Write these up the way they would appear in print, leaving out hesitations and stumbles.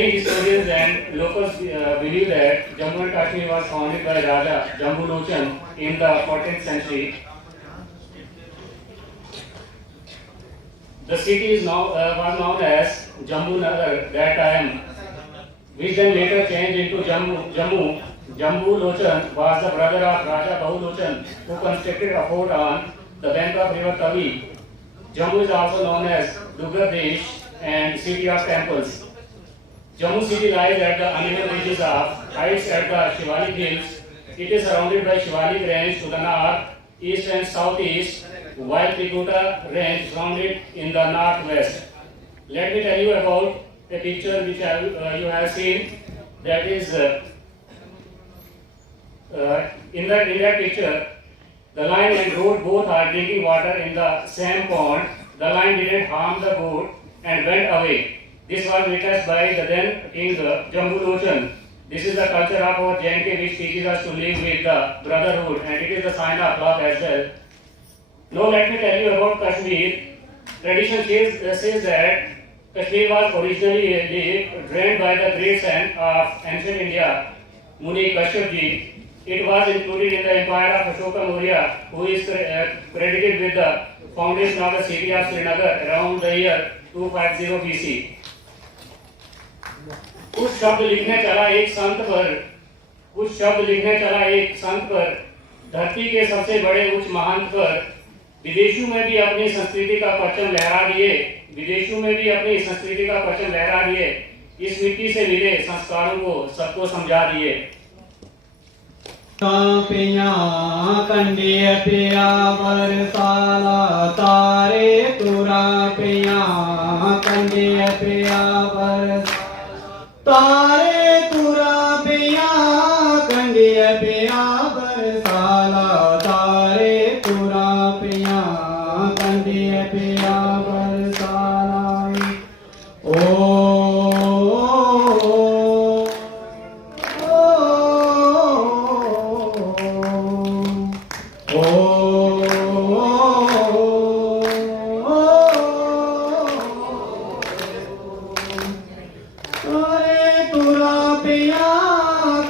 Many historians and locals believe that Jammu and Kashmir was founded by Raja Jambu Lochan in the 14th century. The city is now was known as Jambu Nagar that time, which then later changed into Jammu. Jambu Lochan was the brother of Raja Bahu Lochan, who constructed a fort on the bank of river Tavi. Jammu is also known as Dugar Desh and city of temples. Jammu city lies at the uneven ridges of heights at the Shivalik Hills. It is surrounded by Shivalik Range to the north, east and southeast, while Trikuta Range surrounds it in the northwest. Let me tell you about a picture which you have seen. That is in that picture, the lion and goat both are drinking water in the same pond. The lion didn't harm the goat and went away. This was witnessed by the then king Jambu Lochan. This is the culture of our J&K which teaches us to live with the brotherhood, and it is a sign of love as well. Now let me tell you about Kashmir. Tradition says that Kashmir was originally drained by the great saint of ancient India, Muni Kashyap ji. It was included in the empire of Ashoka Maurya, who is credited with the foundation of the city of Srinagar around the year 250 BC. कुछ शब्द लिखने चला एक संत पर, धरती के सबसे बड़े उच्च महंत पर, विदेशों में भी अपनी संस्कृति का परचम लहरा दिए, इस मिट्टी से मिले संस्कारों को सबको समझा दिए। पिया कंडिय पिया बरसाला तारे तुरा पिया कंडिय पिया बरसाला तारे तुरा पिया कंडिय पिया बरसाला तारे तुरा पिया कंडिय पिया बरसाला ओ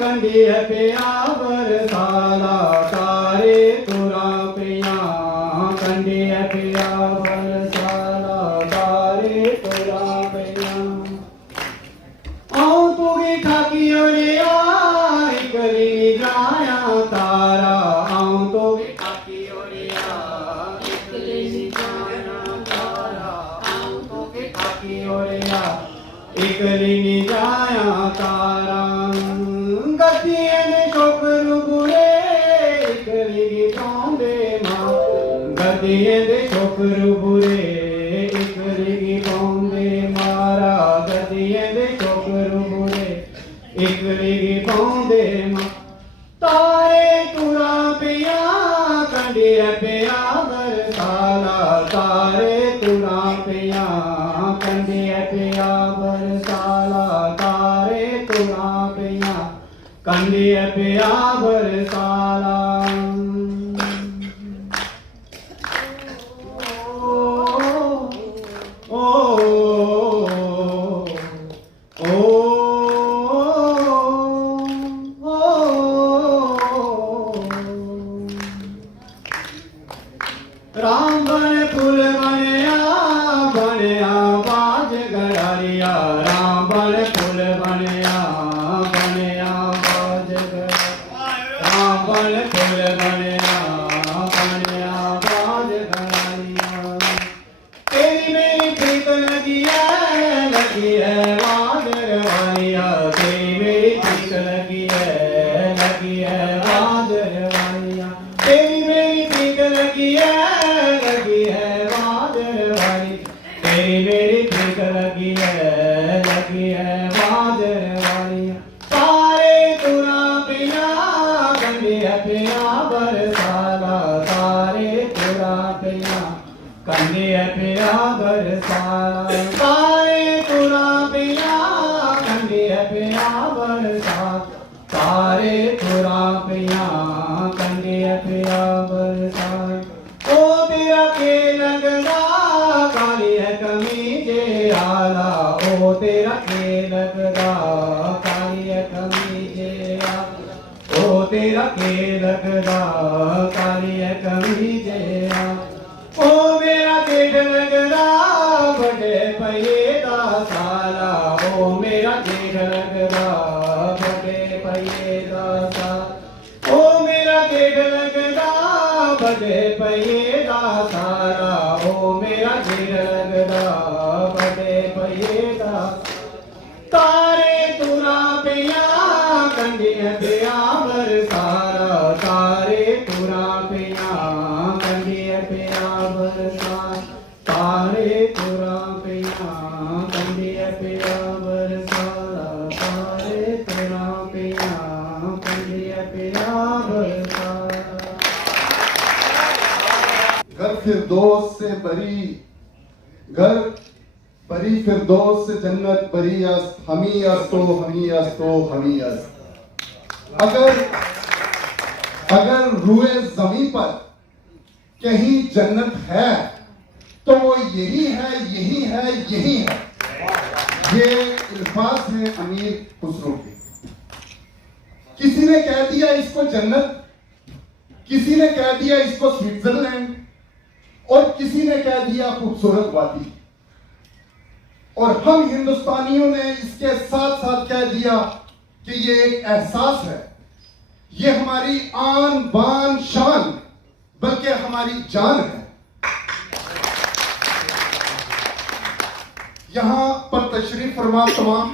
कंडिय पिया बरसाला तारे तुरा पिया कंडिय पिया बरसाला तारे तुरा पिया आओ तुगी ठाकी ओरिया इकली जाया तारा आओ तुगी ठाकी ओरिया इकली जाया तारा आओ तुगी ठाकी ओरिया इकली जाया तारा गतियन छोकरू बुरे इकली पांदे मां गतियन छोकरू बुरे इकली पांदे मारा गतियन छोकरू बुरे इकली पांदे मां तारे तुरा पिया कंडिय पिया बरसाला तारे तुरा पिया कंडिय पिया बरसाला तारे तुरा पिया कंडिय पिया बरसाला राम बन फूल बनया बनया बाज गरारिया राम बन फूल बनया बनया बाज राम बन फूल बनया बनया बाज गरारिया तेरी मेरी प्रीत लगी है वादर वालिया तेरी मेरी प्रीत लगी है वादर वालिया तेरी मेरी प्रीत लगी है वादर वाली तेरी मेरी प्रीत लगी है वादर वाली तारे तुरा पिया कंडिय पिया बरसाला तारे तुरा पिया कंडिय पिया बरसाला तारे तुरा पिया कंडिय पिया बरसाला तारे तुरा पिया कंडिय पिया बरसाला ओ तेरा के लगना काली है कमीजे आला ओ तेरा के लगदा काली कमीज़ ओ तेरा के लगदा काली कमीज़ ओ मेरा जेठ लगदा बड़े पये दा साला ओ मेरा जेठ लगदा बड़े पये दा साला ओ मेरा जेठ लगदा बड़े पये दा साला ओ मेरा जेठ लगदा बड़े पये दा तारे तुरा पिया कंडिया पिया बरसारा तारे तुरा पिया कंडिया पिया बरसारा तारे तुरा पिया कंडिया पिया बरसारा तारे तुरा पिया कंडिया पिया बरसारा। घर फिरदौस से बरी घर बरी फिरदौस से जन्नत बरी अस्त हमी अस्तो हमी अस्तो हमी अस्त। अगर रूए जमी पर कहीं जन्नत है तो वो यही है यही है यही है। ये अल्फाज हैं अमीर खुसरो के। किसी ने कह दिया इसको जन्नत, किसी ने कह दिया इसको स्विट्जरलैंड और किसी ने कह दिया खूबसूरत वादी। और हम हिंदुस्तानियों ने इसके साथ साथ कह दिया कि ये एक एहसास है, ये हमारी आन बान शान बल्कि हमारी जान है। यहां पर तशरीफ फरमा तमाम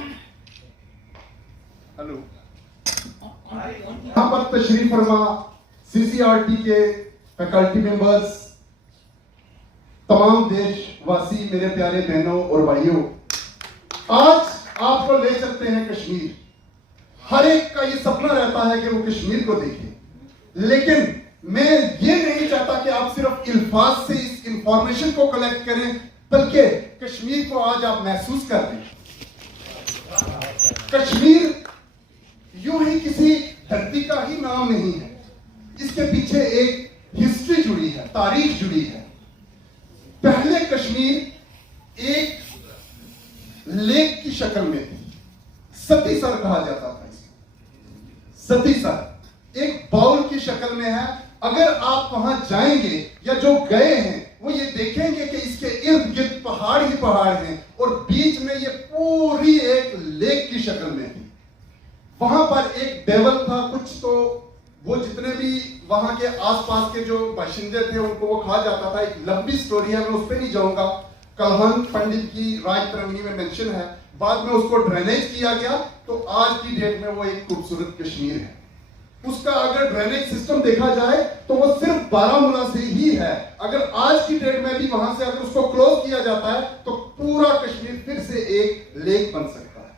हेलो यहां पर तशरीफ फरमा सीसीआरटी के फैकल्टी मेंबर्स, तमाम देशवासी, मेरे प्यारे बहनों और भाइयों, आज आपको ले चलते हैं कश्मीर। हर एक का ये सपना रहता है कि वो कश्मीर को देखे, लेकिन मैं ये नहीं चाहता कि आप सिर्फ अल्फाज से इस इंफॉर्मेशन को कलेक्ट करें, बल्कि कश्मीर को आज आप महसूस कर लें। कश्मीर यूं ही किसी धरती का ही नाम नहीं है, इसके पीछे एक हिस्ट्री जुड़ी है, तारीख जुड़ी है। पहले कश्मीर एक लेक की शक्ल में थी, सतीसर कहा जाता था इसको। सतीसर एक बाउल की शक्ल में है। अगर आप वहां जाएंगे या जो गए हैं वो ये देखेंगे कि इसके इर्द गिर्द पहाड़ ही पहाड़ हैं और बीच में ये पूरी एक लेक की शक्ल में थी। वहां पर एक डेवल था कुछ, तो वो जितने भी वहां के आसपास के जो बाशिंदे थे उनको वो खा जाता था। एक लंबी स्टोरी है, मैं उस पर नहीं जाऊंगा। कलहन पंडित की राजतरंगी में मेंशन है। बाद में उसको ड्रेनेज किया गया, तो आज की डेट में वो एक खूबसूरत कश्मीर है। उसका अगर ड्रेनेज सिस्टम देखा जाए तो वो सिर्फ बारामूला से ही है। अगर आज की डेट में भी वहां से अगर उसको क्लोज किया जाता है तो पूरा कश्मीर फिर से एक लेक बन सकता है।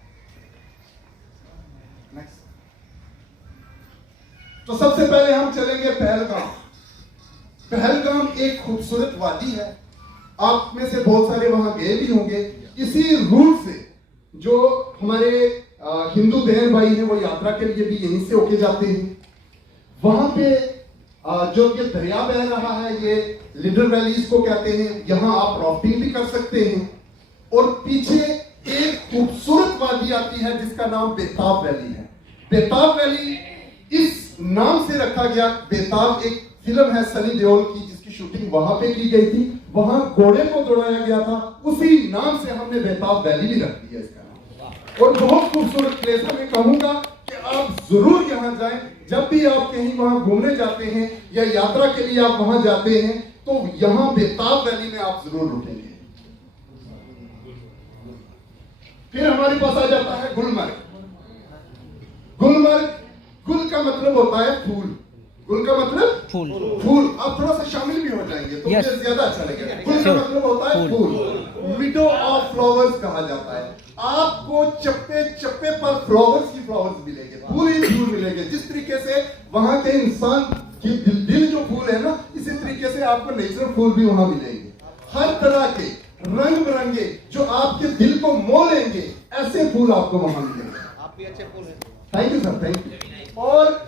नेक्स्ट। तो सबसे पहले हम चलेंगे पहलगाम। पहलगाम एक खूबसूरत वादी है। आप में से बहुत सारे वहां गए भी होंगे। इसी रूट से जो हमारे हिंदू बहन भाई हैं वो यात्रा के लिए भी यहीं से होके जाते हैं। वहां पे जो ये दरिया बह रहा है, ये लिडर वैली इसको कहते हैं। यहां आप राफ्टिंग भी कर सकते हैं। और पीछे एक खूबसूरत वादी आती है जिसका नाम बेताब वैली है। बेताब वैली इस नाम से रखा गया। बेताब एक फिल्म है सनी देओल की जिसकी शूटिंग वहां पे की गई थी। वहां घोड़े को दौड़ाया गया था, उसी नाम से हमने बेताब वैली भी रख दिया इसका नाम। और बहुत खूबसूरत प्लेस है। मैं कहूंगा कि आप जरूर यहां जाएं। जब भी आप कहीं वहां घूमने जाते हैं या यात्रा के लिए आप वहां जाते हैं तो यहां बेताब वैली में आप जरूर रुकेंगे। फिर हमारे पास आ जाता है गुलमर्ग। गुलमर्ग, गुल का मतलब होता है फूल। गुल का मतलब फूल। फूल आप थोड़ा सा शामिल भी हो जाएंगे तो मुझे ज्यादा अच्छा लगेगा। गुल का मतलब होता है फूल। विडो ऑफ फ्लावर्स कहा जाता है। आपको चप्पे चप्पे पर फ्लावर्स मिलेंगे, फूल ही फूल मिलेंगे। जिस तरीके से वहां के इंसान की दिल जो फूल है ना, इसी तरीके से आपको नेचुरल फूल भी वहां मिलेंगे। हर तरह के रंग बिरंगे जो आपके दिल को मोह लेंगे, ऐसे फूल आपको वहां मिलेंगे। आप भी अच्छे फूल हैं। Thank you sir, thank you. और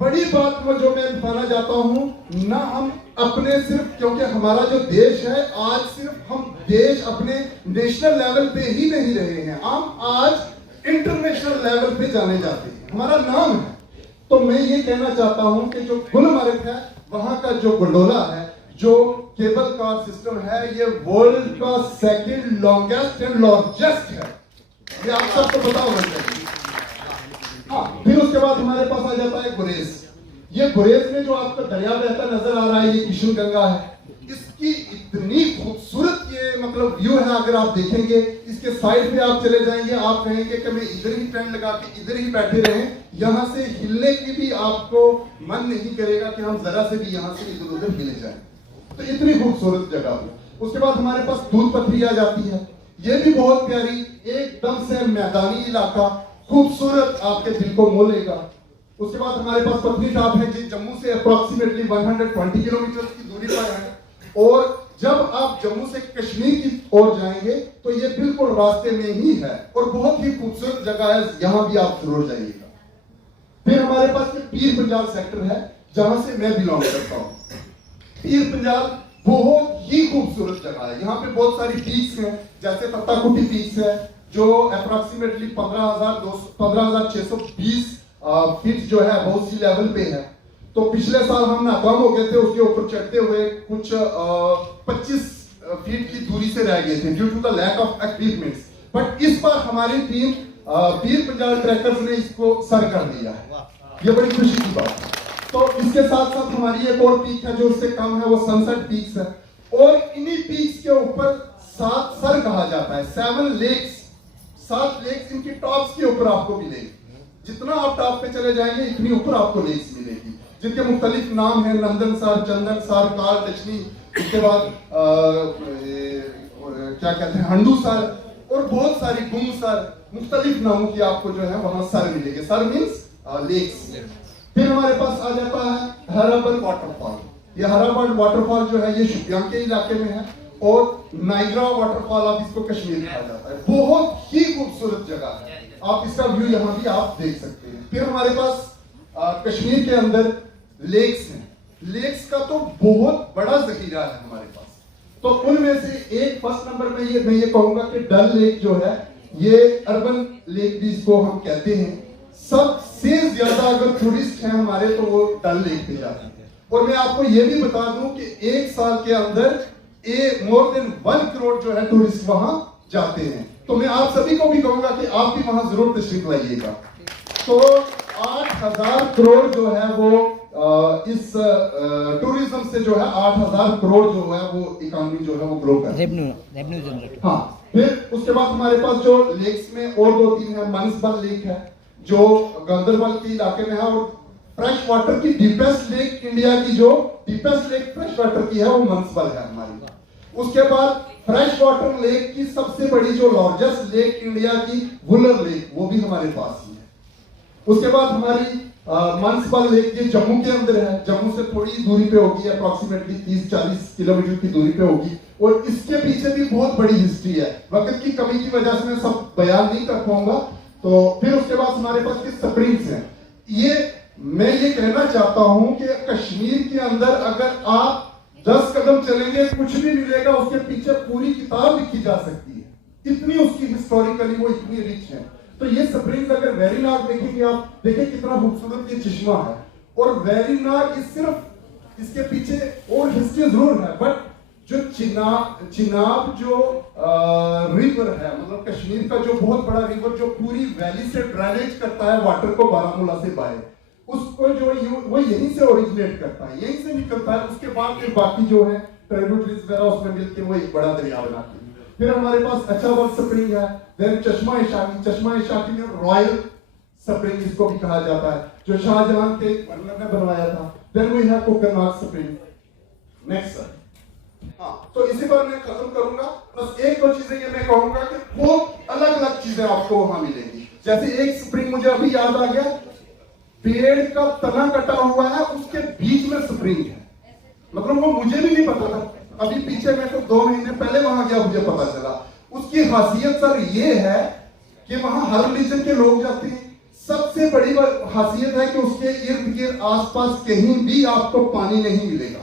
बड़ी बात वो जो मैं बताना चाहता हूं ना, हम अपने सिर्फ क्योंकि हमारा जो देश है आज सिर्फ हम देश अपने नेशनल लेवल पे ही नहीं रहे हैं, हम आज इंटरनेशनल लेवल पे जाने जाते हैं, हमारा नाम है। तो मैं ये कहना चाहता हूं कि जो गुलमर्ग है वहां का जो गंडोला है, जो केबल कार सिस्टम है, ये वर्ल्ड का सेकंड लॉन्गेस्ट एंड लार्जेस्ट है, ये आप सबको पता होना चाहिए। हाँ, फिर उसके बाद हमारे पास आ जाता है गुरेज। ये गुरेज में जो आपका दरिया बहता नजर आ रहा है, ये किशन गंगा है। इसकी इतनी खूबसूरत ये मतलब व्यू है, अगर आप देखेंगे इसके साइड पे आप चले जाएंगे, आप कहेंगे कि मैं इधर ही टेंट लगा के इधर ही बैठे रहे, यहां से हिलने की भी आपको मन नहीं करेगा कि हम जरा से भी यहां से इधर उधर हिले जाएं। तो इतनी खूबसूरत जगह है। उसके बाद हमारे पास दूध पथरी आ जाती है, ये भी बहुत प्यारी, एकदम से मैदानी इलाका, खूबसूरत, आपके दिल को मोह लेगा। उसके बाद हमारे पास पत्नी टॉप है, जो जम्मू से अप्रोक्सीमेटली 120 किलोमीटर की दूरी पर है। और जब आप जम्मू से कश्मीर की ओर जाएंगे तो ये बिल्कुल रास्ते में ही है और बहुत ही खूबसूरत जगह है, यहां भी आप जरूर जाइएगा। फिर हमारे पास पीर पंजाल सेक्टर है, जहां से मैं बिलोंग करता हूं। पीर पंजाल बहुत ही खूबसूरत जगह है, यहाँ पे बहुत सारी पीक्स हैं, जैसे तत्ताकुटी पीक्स है जो अप्रोक्सीमेटली 15,620 फीट जो है बहुत सी लेवल पे है। तो पिछले साल हम नाकाम हो गए थे उसके ऊपर चढ़ते हुए, कुछ 25 फीट की दूरी से रह गए थे due to the lack of equipments. But इस बार हमारी टीम पीर पंजाल ट्रैकर्स ने इसको सर कर दिया है, ये बड़ी खुशी की बात है। तो इसके साथ साथ हमारी एक और पीक है जो उससे कम है, वो सनसेट पीक्स है। और इन्हीं पीक्स के ऊपर 7 सर कहा जाता है, 7 लेक्स, 7 लेक्स इनकी टॉप्स के ऊपर आपको मिलेगी। जितना आप टॉप पे चले जाएंगे इतनी ऊपर आपको लेक्स मिलेगी, जिनके मुख्तलिफ नाम है, नंदन सर, चंदन सर, काल टचनी, उसके बाद क्या कहते हैं, हंडू सर, और बहुत सारी गुम सर, मुख्तलिफ नामों की आपको जो है वहां सर मिलेंगे। Sar means lakes. फिर हमारे पास आ जाता है हराबल वाटरफॉल। ये हराबल वाटरफॉल जो है ये शुपियां के इलाके में है, और नाइग्रा वाटरफॉल आप इसको कश्मीर कहा जाता है। बहुत ही खूबसूरत जगह है, आप इसका व्यू यहाँ भी आप देख सकते हैं। फिर हमारे पास कश्मीर के अंदर लेक्स हैं। लेक्स का तो बहुत बड़ा जखीरा है हमारे पास। तो उनमें से एक फर्स्ट नंबर में मैं ये कहूंगा कि डल लेक जो है, ये अर्बन लेक भी इसको हम कहते हैं। सबसे ज्यादा अगर टूरिस्ट हैं हमारे तो वो डल लेक पे जाते हैं। और मैं आपको ये भी बता दूं कि एक साल के अंदर मोर देन 1 करोड़ जो है टूरिस्ट वहां जाते हैं। तो मैं आप सभी को भी कहूंगा कि आप भी वहां जरूर तशरीफ लाइएगा। तो 8,000 करोड़ जो है वो इस टूरिज्म से जो है 8,000 करोड़ जो है वो इकोनॉमी जो है वो ग्रो कर रेवेन्यू जनरेट। हाँ, फिर उसके बाद हमारे पास जो लेक्स में और 2-3 है, मनसबल लेक है जो गांदरबल के इलाके में है, और फ्रेश वाटर की डीपेस्ट लेक इंडिया की जो डीपेस्ट लेक फ्रेश वाटर की है वो मनसबल है हमारी। उसके बाद फ्रेश वाटर लेक की सबसे बड़ी जो लार्जेस्ट लेक इंडिया की वुलर लेक, वो भी हमारे पास ही है। उसके बाद हमारी मनसबल लेक ये जम्मू के अंदर है, जम्मू से थोड़ी दूरी पे होगी, अप्रोक्सीमेटली 30-40 किलोमीटर की दूरी पे होगी। और इसके पीछे भी बहुत बड़ी हिस्ट्री है, वक्त की कमी की वजह से मैं सब बयान नहीं कर पाऊंगा। तो फिर उसके बाद हमारे पास के स्प्रिंग्स हैं। ये मैं ये कहना चाहता हूं कि कश्मीर के अंदर अगर आप 10 कदम चलेंगे कुछ भी मिलेगा, उसके पीछे पूरी किताब लिखी जा सकती है, इतनी उसकी हिस्टोरिकली वो इतनी रिच है। तो ये स्प्रिंग्स अगर वेरीनाग देखेंगे आप, देखिए कितना खूबसूरत ये चश्मा है। और वेरीनाग इस सिर्फ इसके पीछे और हिस्ट्री जरूर है, बट जो चिनाब जो रिवर है, मतलब कश्मीर का जो बहुत बड़ा रिवर जो पूरी वैली से ड्रेनेज करता है वाटर को बारामूला से बाहर, उसको जो वो यहीं से ओरिजिनेट करता है, यहीं से निकलता है। उसके बाद फिर बाकी जो है ट्रिब्यूटरीज वगैरह उसमें मिलकर वो एक बड़ा दरिया बनाते हैं। फिर हमारे पास अच्छावल स्प्रिंग है, देन चश्मा इशाकी में रॉयल स्प्रिंग इसको भी कहा जाता है, जो शाहजहां के ने बनवाया था। Then we have Kokernag spring. Next sir. हाँ, तो इसी पर मैं खत्म करूंगा। बस 1-2 चीजें ये मैं कहूंगा कि बहुत अलग अलग चीजें आपको वहां मिलेंगी। जैसे एक स्प्रिंग मुझे अभी याद आ गया, पेड़ का तना कटा हुआ है, उसके बीच में स्प्रिंग है, मतलब वो मुझे भी नहीं पता था, अभी पीछे मैं तो 2 महीने पहले वहां गया मुझे पता चला। उसकी खासियत सर ये है कि वहां हर रिलीजन के लोग जाते हैं। सबसे बड़ी खासियत है कि उसके इर्द गिर्द आसपास कहीं भी आपको पानी नहीं मिलेगा,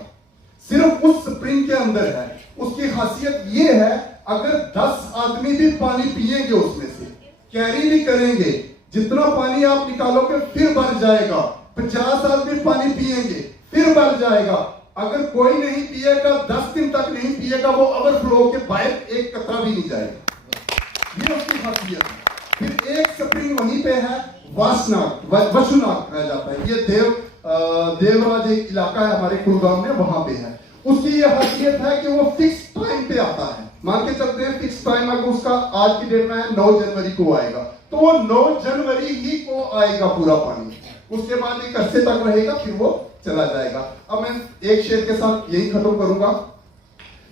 सिर्फ उस स्प्रिंग के अंदर है। उसकी खासियत ये है, अगर 10 आदमी भी पानी पिएंगे उसमें से, कैरी भी करेंगे, जितना पानी आप निकालोगे फिर भर जाएगा। 50 आदमी पानी पिएंगे फिर भर जाएगा। अगर कोई नहीं पिएगा, 10 दिन तक नहीं पिएगा, वो ओवरफ्लो के बाहर एक कतरा भी नहीं जाएगा। ये उसकी खासियत है। फिर एक स्प्रिंग वहीं पे है, वासनाग वशुनाग कहा जाता है। ये देवराज एक इलाका है हमारे कुलगाम में, वहां पे है। उसकी ये खासियत है कि वो फिक्स टाइम पे आता है। मान के चलते हैं फिक्स टाइम अगर उसका आज की डेट में है 9 जनवरी को आएगा, तो वो 9 जनवरी ही को आएगा पूरा पानी। उसके बाद एक अरसे तक रहेगा, फिर वो चला जाएगा। अब मैं एक शेर के साथ यही खत्म करूंगा।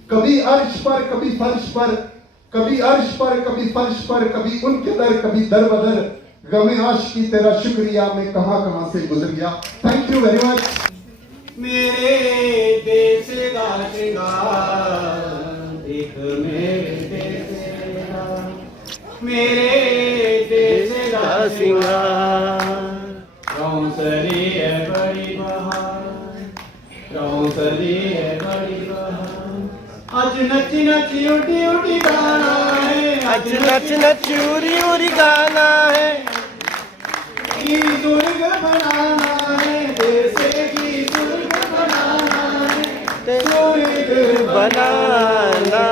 कभी अर्श पर कभी फर्श पर, कभी अर्श पर कभी फर्श पर, कभी उनके दर कभी दर बदर, गमे आशिकी तेरा शुक्रिया मैं कहां कहां से गुजर गया। Thank you very much. मेरे देश का श्रृंगार देख, मेरे देश का, मेरे देश का श्रृंगार। रौसली है बड़ी बहार, रौसली है बड़ी बहार। आज नच नच उठी उठी गाना है, आज नच नच उरी उरी गाना है। की दुर्ग बनाना है, देश की दुर्ग बनाना है, दुर्ग बनाना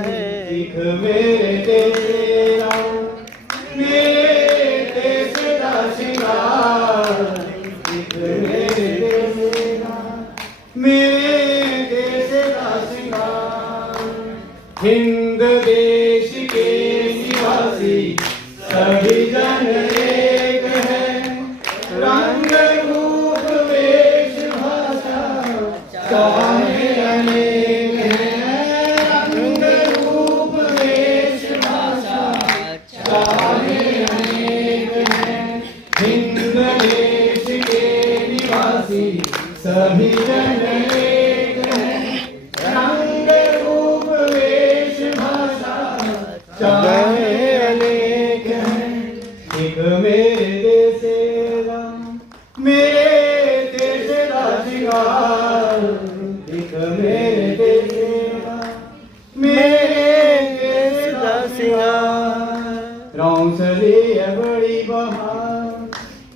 है। दिख मेरे तेरा, मेरे देश का श्रृंगार। दिख मेरे तेरा, मेरे देश का श्रृंगार। हिंद देश के निवासी सभी जन एक है, रंग रूप वेश भाषा चाहे अनेक है, रंग रूप वेश भाषा चाहे अनेक है। हिंद देश के निवासी सभी जन एक है, रंग रूप वेश भाषा चाहे अनेक है। एक मेरे देश का, मेरे देश का श्रृंगार। एक मेरे देश का, मेरे देश का श्रृंगार। रौसली है बड़ी बहार,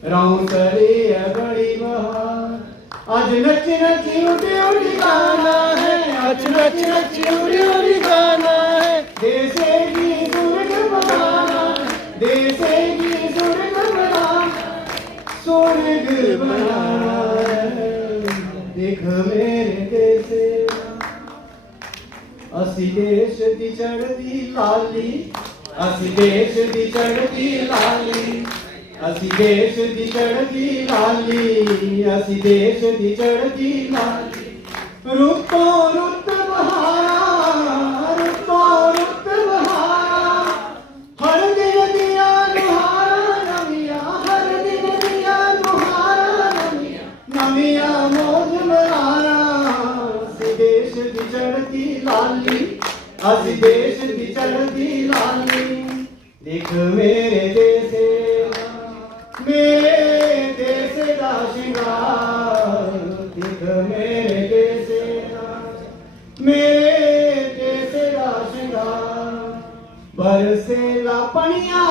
रौसली है बड़ी बहार। आज नच नच उठी उठी गाना है, आज नच नच उरी उरी गाना है। देशे की दुर्ग बनाना, देशे की दुर्ग बनाना, स्वर्ग बनाना है। देख मेरे देशे असी देश दी चढ़दी लाली, असी देश दी चढ़दी लाली, असी देश दी चढ़दी लाली, असी देश दी चढ़दी लाली। रुतो रुत बहारा, रुतो रुत बहारा, हर दिन दिया दुहारा नमिया, हर दिन दिया दुहारा नमिया, नमिया मौज मनारा। असी देश दी चढ़दी लाली, असी देश दी चढ़दी लाली। देख मेरे देश, मेरे देश का श्रृंगार। देख मेरे देश का, मेरे देश का श्रृंगार। बरसेला पनिया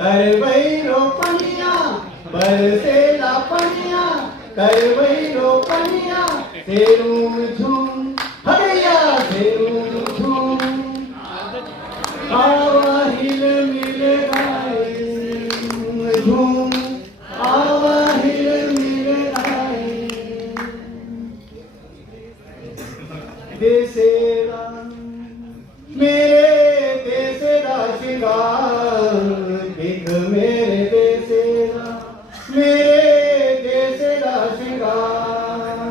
कर वही रोपनिया, बरसेला पनिया कर वही रोपनिया। तेरू झूम हरिया तेरू झूम, आवा हिल मिल गाए झूम, आवा हिल मिल गाए। देसेरा मेरे देश का श्रृंगार। देख मेरे देसेरा, मेरे देश का श्रृंगार।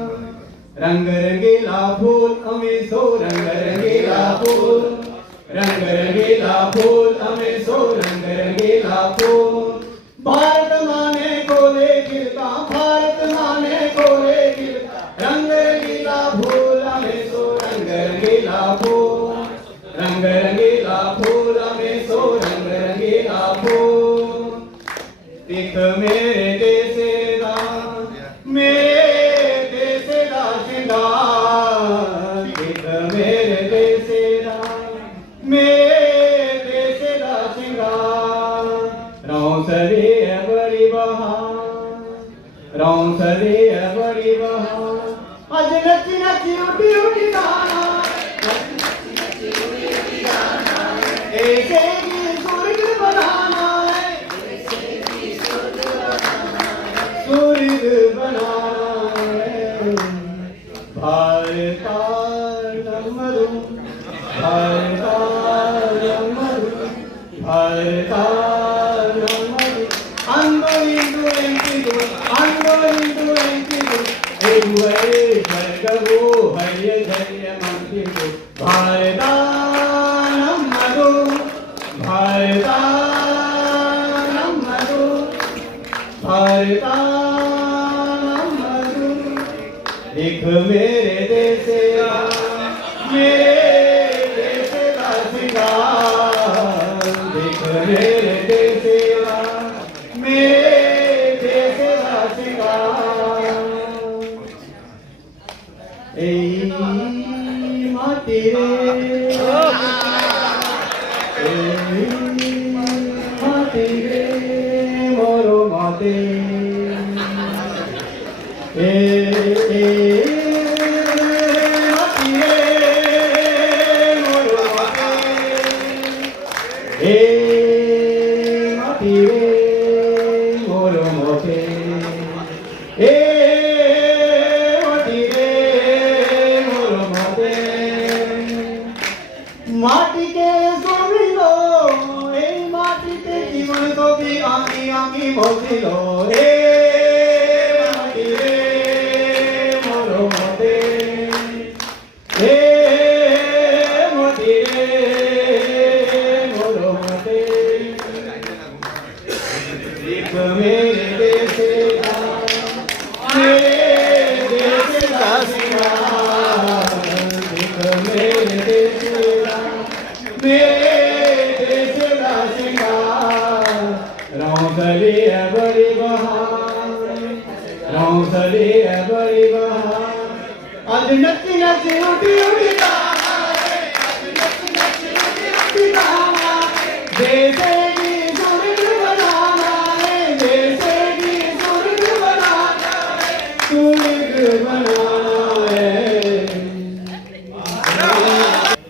रंग रंगीला फूल हमें सो, रंग रंगीला फूल, रंग रंगीला फूल हमें सो, रंग रंगीला फूल। भारत माने कोले गिरता, भारत माने कोले गिरता, रंग रंगीला फूल हमें सो, रंग रंगीला फूल, रंग रंगीला फूल हमें सो, रंग रंगीला फूल। देख मेरे देश का, मेरे देश का श्रृंगार। देख मेरे देश का, मेरे देश का श्रृंगार। रौंसली है बड़ी बहार आज नची नची उठी उठी गाना ऐसे ही स्वर्ग बनाना है स्वर्ग बनाना है भारतारमरु भारतारमरु भारतारमरु अंदो इंदु एंटिदु एवुए स्वर्गवो हरिय धैर्य मंतिदु भारतारमरु भारतारमरु भारतारमरु एक मेरे देश का सिंगार देख मेरे देश का सिंगार ए माटी रे माटी रे मोरो माटी माटी के सोमिलो ए माटी के जीवन तो भी आंगी आंगी मोसिलो माटी रे मोरो मोते मोती रे मोरो मोते एक मेरे देश का सिंगार एक मेरे देश का सिंगार रौंसली है बड़ी बहार रौंसली है बड़ी बहार आज नची नची उठी उठी गाना आज नची नची उठी उठी गाना जैसे की स्वर्ग बनाना है जैसे की स्वर्ग बनाना है स्वर्ग बनाना है।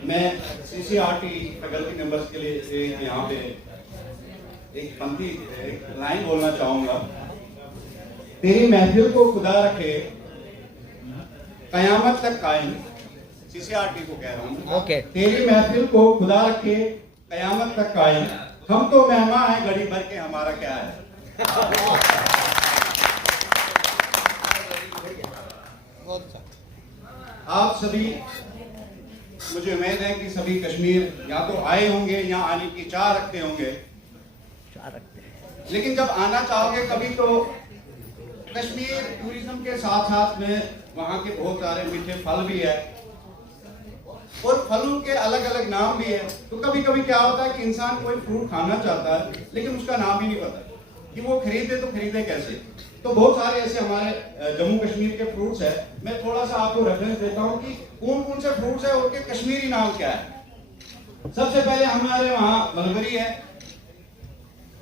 मैं CCRT फैकल्टी मेंबर्स के लिए यहाँ पे एक पंक्ति एक लाइन बोलना चाहूंगा। तेरी महफिल को खुदा रखे कयामत तक कायम, CCRT को कह रहा हूँ। ओके। तेरी महफिल को खुदा रखे कयामत तक कायम, हम तो मेहमान हैं घड़ी भर के हमारा क्या है। आप सभी, मुझे उम्मीद है कि सभी कश्मीर या तो आए होंगे या आने की चाह रखते होंगे, लेकिन जब आना चाहोगे कभी तो कश्मीर टूरिज्म के साथ साथ में वहाँ के बहुत सारे मीठे फल भी है और फलों के अलग अलग नाम भी है। तो कभी कभी क्या होता है कि इंसान कोई फ्रूट खाना चाहता है लेकिन उसका नाम ही नहीं पता कि वो खरीदे तो खरीदे कैसे। तो बहुत सारे ऐसे हमारे जम्मू कश्मीर के फ्रूट्स है। मैं थोड़ा सा आपको रेफरेंस देता हूँ कि कौन कौन से फ्रूट्स है और उनके कश्मीरी नाम क्या है। सबसे पहले हमारे वहाँ मलबरी है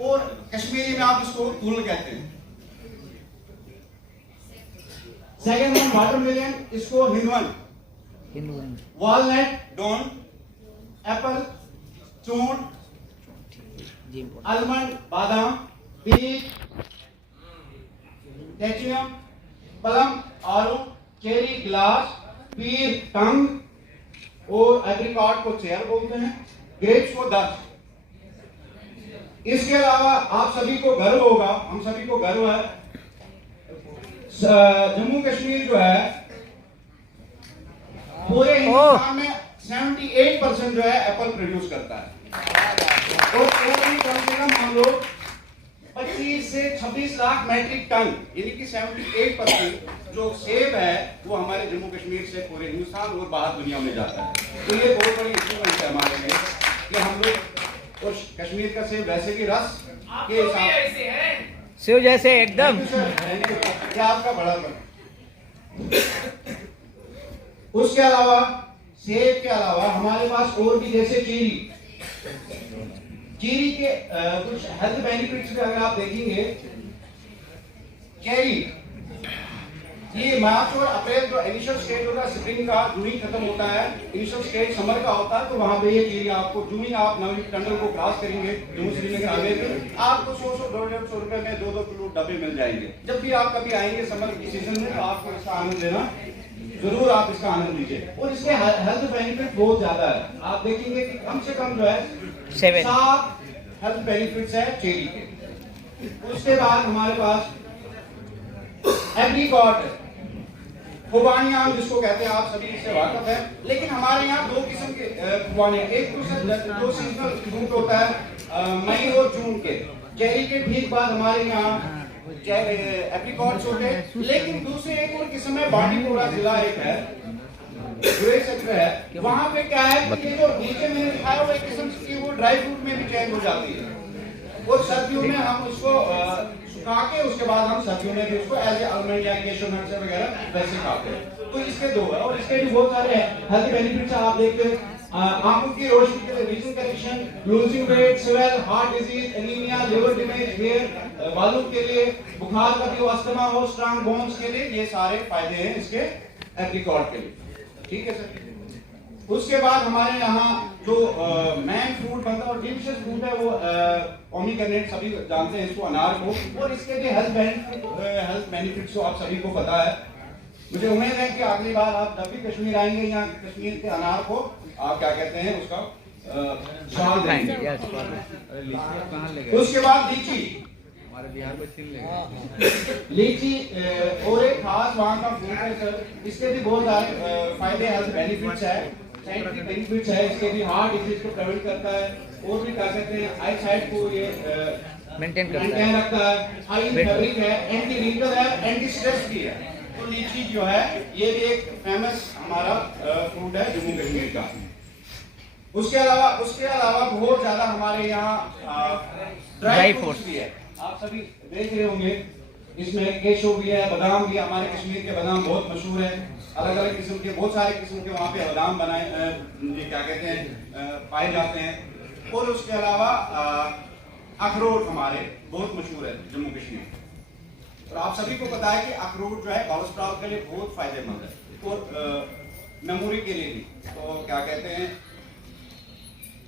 और कश्मीरी में आप इसको फूल कहते हैं। सेकेंड वन वाटरमेलन, इसको हिंदवन। वॉलनट, डॉन, एप्पल, चून, आलमंड, बादाम, पीच, टेचियम, प्लम, आलू, चेरी, ग्लास, पीर, टंग और एप्रिकॉट को चेयर बोलते हैं, ग्रेप्स को दस। इसके अलावा आप सभी को गर्व होगा, हम सभी को गर्व है, जम्मू कश्मीर जो है पूरे हिंदुस्तान में 78% जो है एप्पल प्रोड्यूस करता है और कम से कम हम लोग 25 से 26 लाख मैट्रिक टन यानी कि 78% जो सेब है वो हमारे जम्मू कश्मीर से पूरे हिंदुस्तान और बाहर दुनिया में जाता है। तो ये बहुत बड़ी अचीवमेंट है हमारे लिए कि हम लोग, और कश्मीर का सेब वैसे भी रस के हिसाब शिव जैसे एकदम। क्या आपका बड़ा कर। उसके अलावा सेब के अलावा हमारे पास और भी जैसे चीरी के कुछ हेल्थ बेनिफिट्स भी अगर आप देखेंगे, चेरी ये मार्च और अप्रैल जो इनिशियल स्टेज होता है स्प्रिंग का, जून ही खत्म होता है, इनिशियल स्टेज समर का होता है, तो वहाँ पे ये एरिया आपको जून ही आप नवी टनल को क्रॉस करेंगे जम्मू श्रीनगर हाईवे पे, आपको 100-150 रुपए में 2-2 किलो डब्बे मिल जाएंगे। जब भी आप कभी आएंगे समर की सीजन में तो आपको इसका आनंद लेना, जरूर आप इसका आनंद लीजिए। और इसके हेल्थ बेनिफिट बहुत ज्यादा है, आप देखेंगे कि कम से कम जो है 7 हेल्थ बेनिफिट्स है चेरी के। उसके बाद हमारे पास एप्रिकॉट, खुबानी आम जिसको कहते हैं, आप सभी इससे वाकिफ है, लेकिन हमारे यहाँ 2 किस्म के खुबानी, एक तो 2 सीजनल फ्रूट होता है मई और जून के, चेरी के ठीक बाद हमारे यहाँ एप्रिकॉट्स होते हैं, लेकिन दूसरे एक और किस्म है, बांडीपोरा जिला एक है जो एक सेक्टर है, वहाँ पे क्या है कि ये जो नीचे मैंने दिखाया वो एक किस्म की वो ड्राई फ्रूट में भी चेंज हो जाती है, और सर्दियों में हम उसको सुखा के उसके बाद हम सर्दियों में भी उसको एज ए आलमंड या केशर नट्स वगैरह वैसे खाते हैं। तो इसके 2 है, और इसके भी बहुत सारे हेल्थ बेनिफिट्स आप देखते हैं, आंखों की रोशनी के लिए, vision correction, losing weight, swell, heart disease, anaemia, liver damage, hair, बालों के लिए, बुखार का भी अस्थमा हो, स्ट्रॉन्ग बोन्स के लिए, ये सारे फायदे हैं इसके एप्रिकॉट के लिए। ठीक है सर। उसके बाद हमारे यहाँ जो मैन फ्रूट बनता है और डिलीशियस फ्रूट है वो पोमीग्रेनेट, सभी जानते हैं इसको, अनार को, और इसके भी हेल्थ बेनिफिट्स तो आप सभी को पता है। मुझे उम्मीद है कि अगली बार आप जब भी कश्मीर आएंगे या कश्मीर के अनार को आप क्या कहते हैं उसका स्वाद देंगे। उसके बाद लीची, लीची और एक खास वहाँ का फ्रूट है सर, इसके भी बहुत सारे फायदे हेल्थ बेनिफिट्स है, साइंटिफिक बेनिफिट्स है, इसके भी हार्ट डिजीज को प्रिवेंट करता है, और भी क्या कहते हैं आई साइट को ये मेंटेन रखता है, हाई फैब्रिक है, एंटी रिंकल है, एंटी स्ट्रेस भी है। तो लीची जो है ये भी एक फेमस हमारा फ्रूट है जम्मू कश्मीर का। उसके अलावा बहुत ज्यादा हमारे यहाँ ड्राई फ्रूट्स भी है, आप सभी देख रहे होंगे, इसमें केशो भी है, बादाम भी, हमारे कश्मीर के बादाम बहुत मशहूर है, अलग अलग किस्म के, बहुत सारे किस्म के वहाँ पे बादाम बनाए क्या कहते हैं पाए जाते हैं। और उसके अलावा अखरोट हमारे बहुत मशहूर है जम्मू कश्मीर, और आप सभी को पता है कि अखरोट जो है कोलेस्ट्रॉल के लिए बहुत फायदेमंद है, और मेमोरी के लिए भी। तो क्या कहते हैं,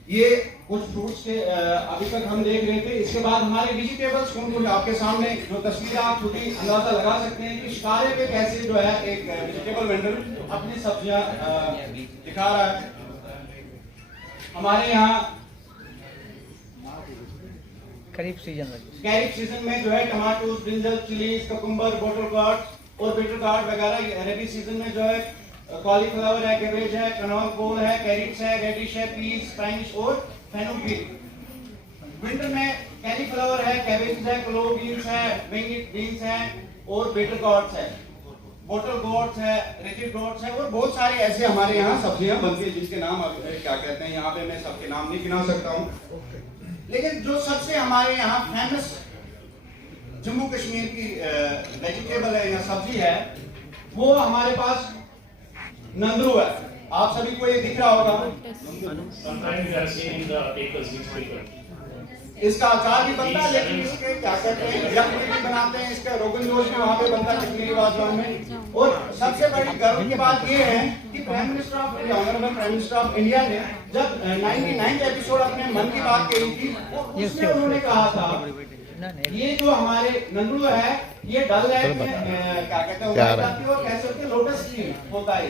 ये कुछ फ्रूट्स के अभी तक हम देख रहे थे। इसके बाद हमारे वेजिटेबल्स कौन आपके सामने जो तस्वीर आप छोटी अंदाजा लगा सकते हैं कि शिकारे पे कैसे जो है एक वेजिटेबल वेंडर अपनी सब्जियां दिखा रहा है। हमारे यहाँ खरीफ सीजन में जो है tomato, brinjal, chillies, cucumber, bottle gourd और बिटर गार्ड वगैरह, रबी सीजन में जो है कॉलीफ्लावर है, कैबेज है, कनौल कोल है, कैरेट्स है, रेडिश है, पीस, स्पेनिश और फेनुग्रीक। विंटर में कैलीफ्लावर है, कैबेज है, क्लोव बीन्स है, विंग्ड बीन्स है, और बिटर गार्ड्स है, बॉटल गोट्स है, रिजिड गोट्स है, और बहुत सारे ऐसे हमारे यहाँ सब्जियां बनती है जिनके नाम क्या कहते हैं यहाँ पे मैं सबके नाम नहीं गिना सकता हूँ। लेकिन जो सबसे हमारे यहाँ फेमस जम्मू कश्मीर की वेजिटेबल है या सब्जी है वो हमारे पास नंदरू है। आप सभी को ये दिख रहा होगा, इसका अचार भी बनता है, लेकिन इसके क्या कहते हैं यखनी भी बनाते हैं, इसका रोगन जोश भी वहाँ पे बनता है कश्मीरी वाजवान में। और सबसे बड़ी गर्व की बात ये है कि prime minister of India, honourable prime minister of India ने जब 99th एपिसोड अपने मन की बात कही थी और उसमें उन्होंने कहा था ये जो हमारे नंदरू है ये डल लेक में क्या कहते हैं उगाई जाती है, और कह सकते हैं लोटस ट्री होता है,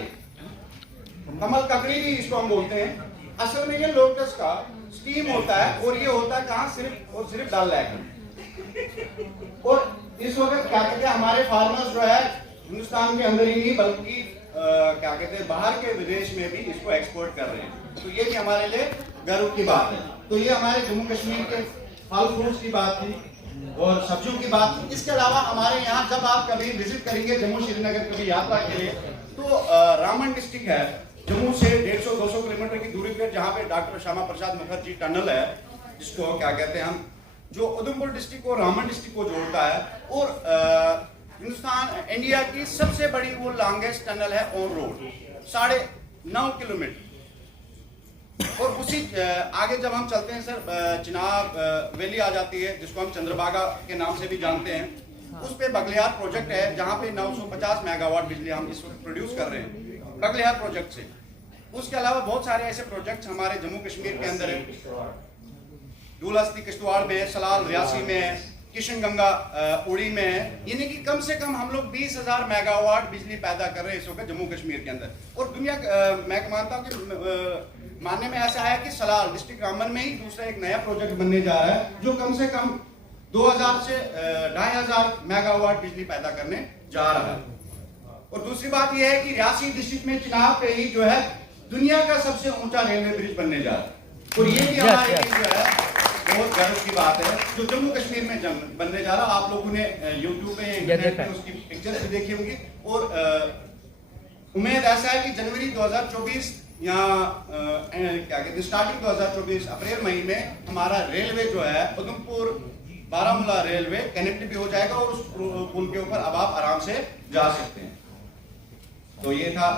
कमल ककड़ी भी इसको हम बोलते हैं। असल में ये लोटस का स्टीम होता है, और ये होता है कहाँ, सिर्फ और सिर्फ डल लेक में। और इस वक्त क्या कहते हैं हमारे फार्मर्स जो है हिंदुस्तान के अंदर ही नहीं बल्कि क्या कहते हैं बाहर के विदेश में भी इसको एक्सपोर्ट कर रहे हैं, तो ये भी हमारे लिए गर्व की बात है। तो ये हमारे जम्मू कश्मीर के फल फ्रूट्स की बात थी और सब्जियों की बात थी। इसके अलावा हमारे यहाँ जब आप कभी विजिट करेंगे जम्मू श्रीनगर कभी यात्रा के लिए, तो रामन डिस्ट्रिक्ट है जम्मू से 150-200 किलोमीटर की दूरी पर, जहाँ पे डॉक्टर श्यामा प्रसाद मुखर्जी टनल है, जिसको क्या कहते हैं हम, जो उधमपुर डिस्ट्रिक्ट को रामन डिस्ट्रिक्ट को जोड़ता है, और हिंदुस्तान इंडिया की सबसे बड़ी वो लॉन्गेस्ट टनल है ऑन रोड 9.5 किलोमीटर। और उसी आगे जब हम चलते हैं सर, चिनाब वैली आ जाती है जिसको हम चंद्रभागा के नाम से भी जानते हैं, उस पे बगलियार प्रोजेक्ट है जहाँ पे 950 मेगावाट बिजली हम इस वक्त प्रोड्यूस कर रहे हैं बगलियार प्रोजेक्ट से। उसके अलावा बहुत सारे ऐसे प्रोजेक्ट्स हमारे जम्मू कश्मीर के अंदर है, डूलहस्ती किश्तवाड़ में है, सलाल रियासी में है, किशन गंगा उड़ी में है। यानी कि कम से कम हम लोग 20,000 मेगावाट बिजली पैदा कर रहे हैं इस वक्त जम्मू कश्मीर के अंदर। और दुनिया मैं मानता हूँ कि मानने में ऐसा है कि सलाल डिस्ट्रिक्ट रामबन में ही दूसरा एक नया प्रोजेक्ट बनने जा रहा है जो कम से कम 2000 से 2500 मेगावाट बिजली पैदा करने जा रहा है। और दूसरी बात यह है कि रियासी डिस्ट्रिक्ट में चिनाब पे ही जो है दुनिया का सबसे ऊंचा रेलवे ब्रिज बनने जा रहा है। और ये भी हमारे लिए जो है बहुत गर्व की बात है जो जम्मू कश्मीर में बनने जा रहा है। आप लोगों ने यूट्यूब पे इंटरनेट पे उसकी पिक्चर्स भी देखी होंगी। और उम्मीद ऐसा है कि जनवरी 2024 या क्या कहते हैं स्टार्टिंग 2024 अप्रैल महीने में हमारा रेलवे जो है उधमपुर बारामूला रेलवे कनेक्ट भी हो जाएगा और उस पुल के ऊपर अब आप आराम से जा सकते हैं। तो ये था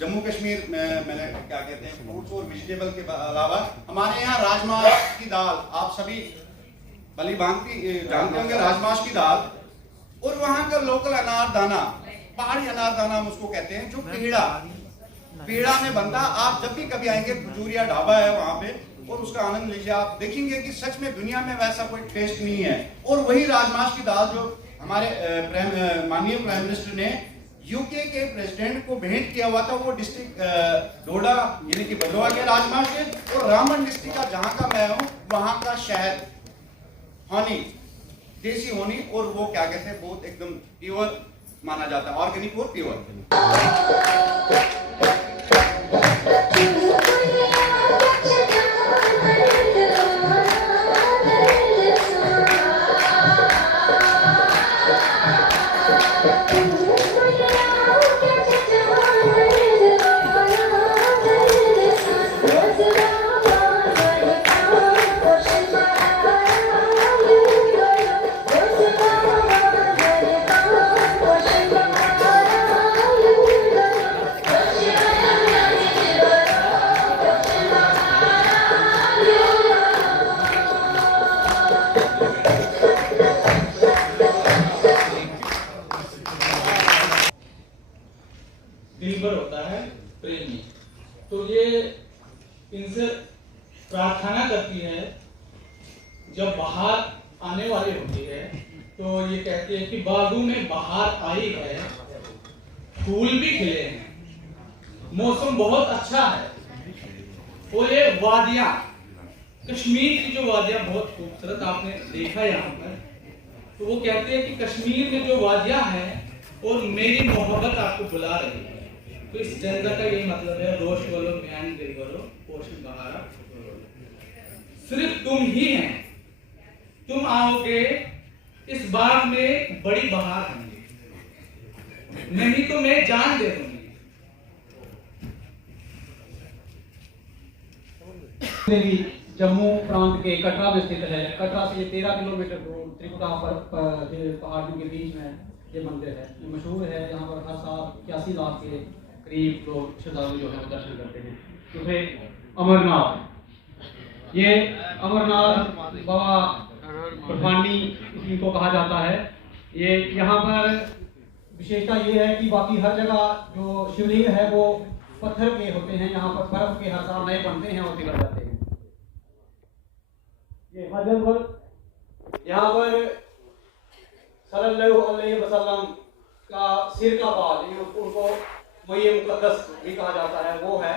जम्मू कश्मीर में मैंने क्या कहते हैं फ्रूट्स और वेजिटेबल के अलावा हमारे यहाँ राजमाश की दाल, आप सभी भली भांति जानते होंगे राजमाश की दाल, और वहाँ का लोकल अनारदाना, पहाड़ी अनारदाना हम उसको कहते हैं, जो पेड़ा में बनता। आप जब भी कभी आएंगे खजूरिया ढाबा है वहाँ पे और उसका आनंद लीजिए, आप देखेंगे कि सच में दुनिया में वैसा कोई टेस्ट नहीं है। और वही राजमाश की दाल जो हमारे माननीय प्राइम मिनिस्टर ने यूके के प्रेसिडेंट को भेंट किया हुआ था, वो डिस्ट्रिक्ट डोडा यानी कि बलवा के राजमाश है। और रामबन डिस्ट्रिक्ट का जहाँ का मैं हूँ वहाँ का शहद हनी, देसी हनी, और वो क्या कहते हैं बहुत एकदम प्योर माना जाता है, ऑर्गेनिक और प्योर। दिन भर होता है प्रेमी, तो ये इनसे प्रार्थना करती है जब बहार आने वाली होती है तो ये कहती है कि बागों में बहार आई है, फूल भी खिले हैं, मौसम बहुत अच्छा है। और ये वादियां, कश्मीर की जो वादियां बहुत खूबसूरत आपने देखा यहाँ पर, तो वो कहते हैं कि कश्मीर में जो वादियां हैं और मेरी मोहब्बत आपको बुला रही है। तो इस जंगा का यही मतलब है, रोश बोलो म्यान दिल बोलो पोषण बहारा, सिर्फ तुम ही हैं, तुम आओगे इस बाग में बड़ी बहार होंगी, नहीं तो मैं जान दे दूंगी। जम्मू प्रांत के कटरा में स्थित है। कटरा से ये 13 किलोमीटर दूर त्रिकुटा पहाड़ियों के बीच में ये मंदिर है। ये मशहूर है, यहाँ पर हर साल 81 लाख के करीब लोग श्रद्धालु जो है वो दर्शन करते हैं। दूसरे अमरनाथ, ये अमरनाथ बाबा प्रधानी इनको कहा जाता है। ये यहाँ पर विशेषता ये है कि बाकी हर जगह जो शिवलिंग है वो पत्थर के होते हैं, यहाँ पर बर्फ के हर साल नए बनते हैं और पिघल जाते हैं। ये हजरत यहाँ पर सल्लल्लाहु अलैहि वसल्लम का सिर का बाल, उनको वही मुकद्दस भी कहा जाता है, वो है।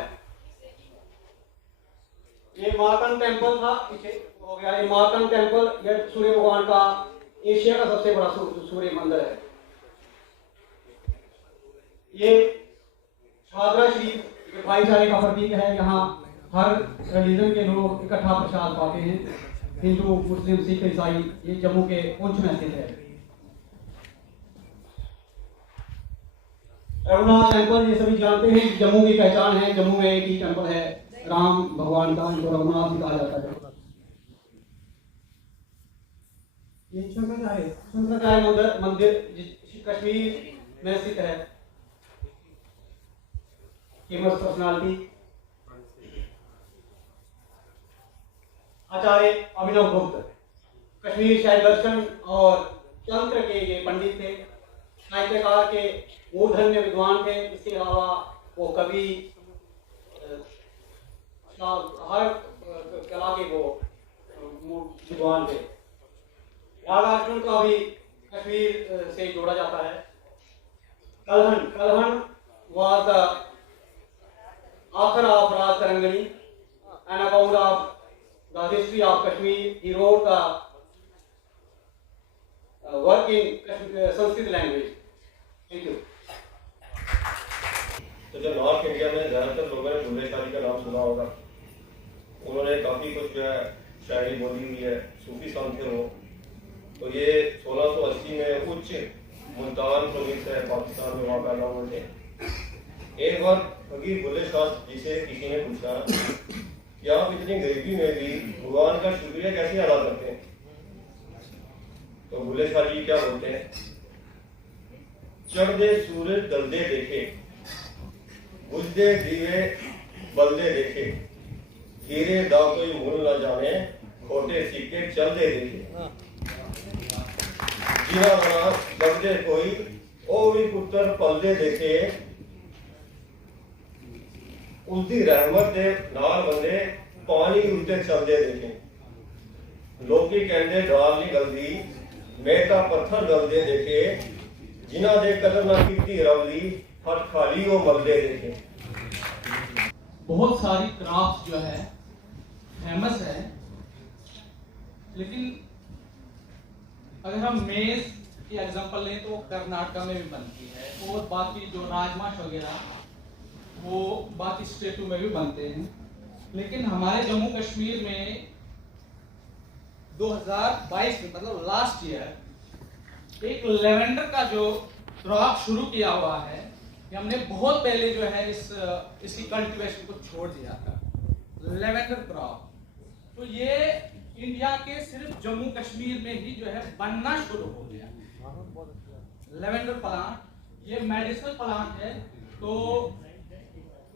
ये मार्कन टेम्पल था, पीछे हो गया ये मार्कन टेम्पल, ये सूर्य भगवान का एशिया का सबसे बड़ा सूर्य मंदिर है। ये शादरा शरीफ भाईचारे का प्रतीक है, यहाँ हर रिलीजन के लोग इकट्ठा प्रसाद पाते हैं, हिंदू मुस्लिम सिख ईसाई। ये जम्मू के पुंछ में स्थित है। रघुनाथ टेम्पल, ये सभी जानते हैं जम्मू की पहचान है। जम्मू में एक ही टेम्पल है राम भगवान का, इनको रघुनाथ भी कहा जाता है। ये शंकराचार्य मंदिर कश्मीर में स्थित है। फेमस पर्सनालिटी आचार्य अभिनव गुप्त, कश्मीर शैव दर्शन और तंत्र के ये पंडित थे, साहित्यकार के मूर्धन्य विद्वान थे। इसके अलावा वो कवि, हर कला के वो विद्वान थे। राधाकृष्ण का भी कश्मीर से जोड़ा जाता है। Kalhana was the author of Raj Tarangani, an account of the history of Kashmir. He wrote the work in Sanskrit language. Thank you. तो जो नॉर्थ इंडिया में ज़्यादातर लोगों ने बुल्ले शाह जी का नाम सुना होगा। उन्होंने काफ़ी कुछ जो है शायरी बोली हुई है, सूफी संत थे वो। तो ये 1680 में उच्च मुल्तान प्रोविंस है पाकिस्तान में, वहाँ पैदा हुए थे। एक बार फकीर बुल्ले शाह जी से किसी ने पूछा कि आप इतनी गरीबी में भी भगवान का शुक्रिया कैसे अदा करते हैं? तो बुल्ले शाह जी क्या बोलते हैं? चढ़दे सूरज दलदे देखे, बुझदे दीवे बलदे देखे, हीरे दा कोई मुल न जाने, खोटे सिक्के चलदे देखे। जिना बना लगदे कोई, ओ भी पुत्र पलदे देखे, उसकी रहमत दे नाल बंदे पानी उत्ते चलदे देखे। लोकी कहंदे डाल नहीं गलदी, मैं ता पत्थर गलदे देखे, जिना दे कदर ना कीती रवली, हट खाली वो मलदे देखे। बहुत सारी क्राफ्ट जो है फेमस है, लेकिन अगर हम मेज की एग्जांपल लें तो कर्नाटका में भी बनती है, और बाकी जो राजमाश वगैरह वो बाकी स्टेटों में भी बनते हैं। लेकिन हमारे जम्मू कश्मीर में 2022 में, मतलब लास्ट ईयर, एक लेवेंडर का जो क्रॉप शुरू किया हुआ है। हमने बहुत पहले जो है इसकी कल्टीवेशन को छोड़ दिया था, लेवेंडर क्रॉप। तो ये इंडिया के सिर्फ जम्मू कश्मीर में ही जो है बनना शुरू हो गया। लेवेंडर प्लांट ये मेडिसिनल प्लांट है। तो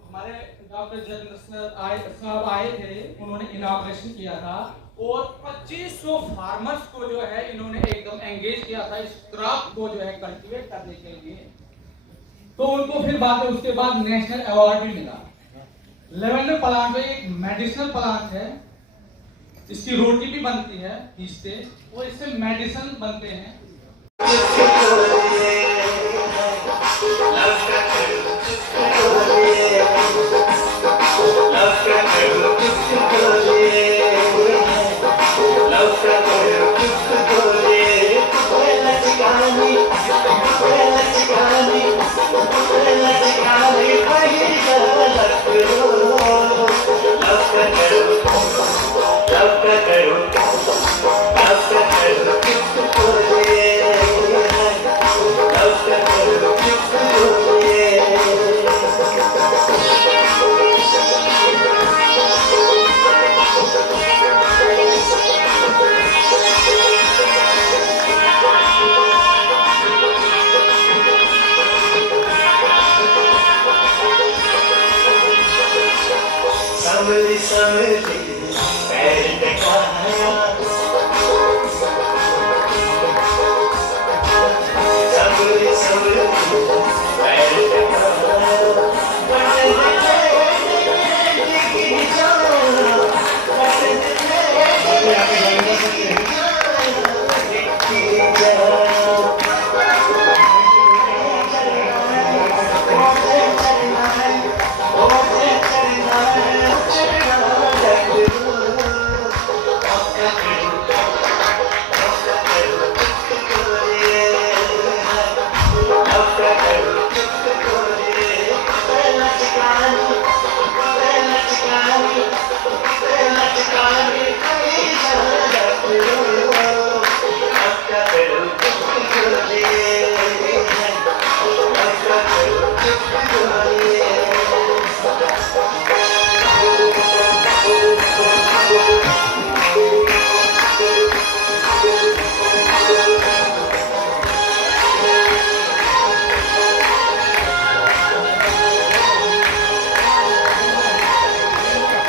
हमारे डॉक्टर जगदीश साहब आए थे, उन्होंने इनॉग्रेशन किया था, और 2500 फार्मर्स को जो है इन्होंने एकदम एंगेज किया था इस क्रॉप को जो है कल्टीवेट करने के लिए। तो उनको फिर बाद में उसके बाद नेशनल अवार्ड भी मिला। लेवेंडर प्लांट एक मेडिसिनल प्लांट है, इसकी रोटी भी बनती है इससे, और इससे मेडिसिन बनते हैं।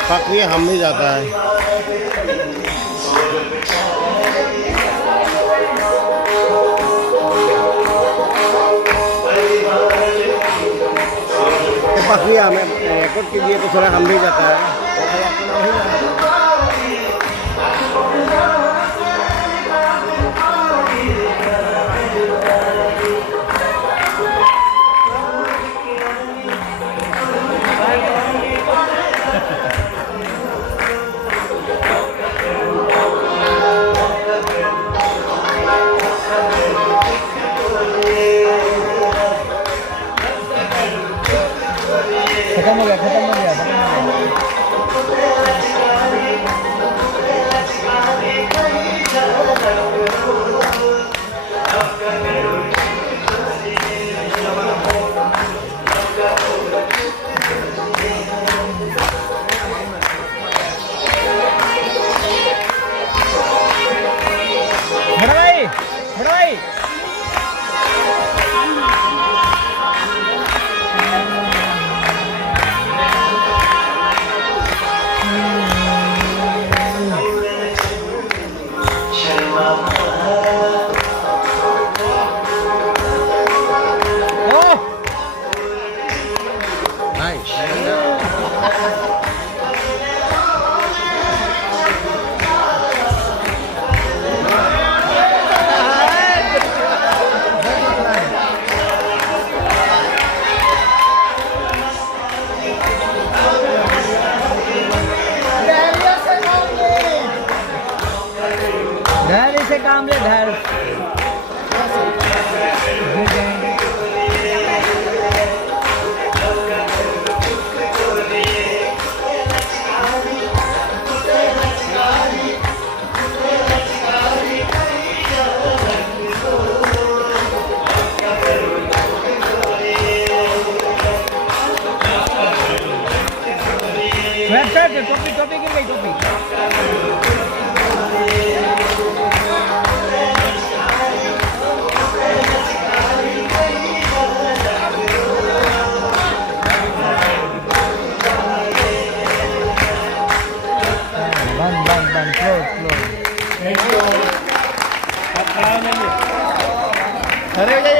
पक भी हम ही जाता है। पकड़िया हमें रिकॉर्ड कीजिए तो थोड़ा हम भी जाता है। खत्म हो गया, खत्म हो गया, खत्म हो गया। बड़ा भाई, बड़ा भाई। धैर्य से काम ले, धैर्य। टोपी टोपी गिर गई, टोपी। Bang, close. Thank you all. अरे